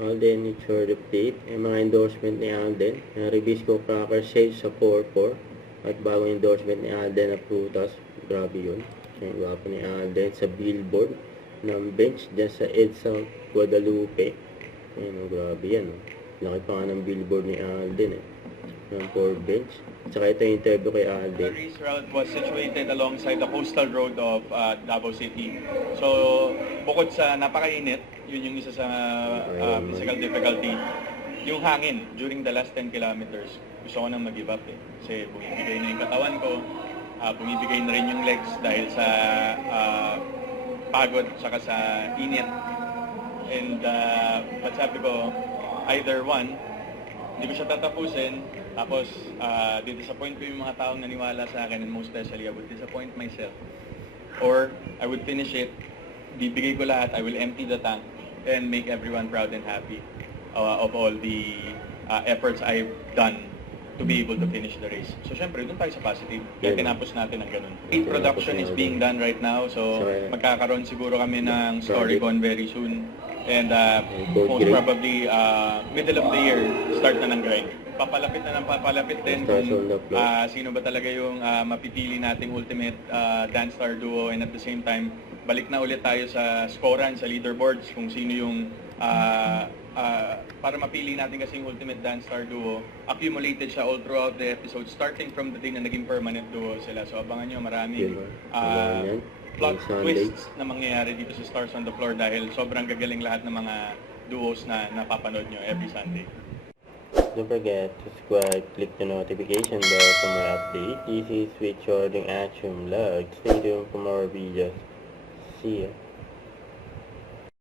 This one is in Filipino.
Alden ni short update. Yung mga endorsement ni Alden. Ribisco Cracker sales sa 4-4. At bagong endorsement ni Alden na prutas. Grabe yun. Yung gwapo ni Alden sa billboard ng bench dyan sa EDSA Guadalupe. Ayun, grabe yan. Laki pa nga ng billboard ni Alden ng 4 bench. Tsaka ito yung interview kay Alden. The race route was situated alongside the coastal road of Davao City. So, bukod sa napakainit, yun yung isa sa physical difficulty. Yung hangin during the last 10 kilometers, gusto ko nang mag-give up Kasi bumibigay na yung katawan ko, bumibigay na rin yung legs dahil sa pagod saka sa init. And but sabi ko, either one, hindi ko siya tatapusin, tapos di-disappoint ko yung mga taong naniwala sa akin, and most especially, I would disappoint myself. Or I would finish it, bibigay ko lahat, I will empty the tank, and make everyone proud and happy of all the efforts I've done to be able to finish the race. So syempre, doon tayo sa positive. Kaya tinapos natin ang ganun. Production is being done right now, so magkakaroon siguro kami ng Storycon very soon. And most probably, middle of the year, start na ng grind. Papalapit na ng papalapit din kung sino ba talaga yung mapipili nating ultimate dance star duo, and at the same time, balik na ulit tayo sa scorean, sa leaderboards, kung sino yung para mapili natin kasi yung ultimate dance star duo. Accumulated siya all throughout the episode, starting from the day na naging permanent duo sila. So abangan nyo, maraming plot twists na mangyayari dito sa Stars on the Floor dahil sobrang gagaling lahat ng mga duos na napapanood nyo every Sunday. Don't forget to subscribe, click the notification bell for more updates. This is Switch Ordering Action Vlog. Stay tuned for more videos. See ya.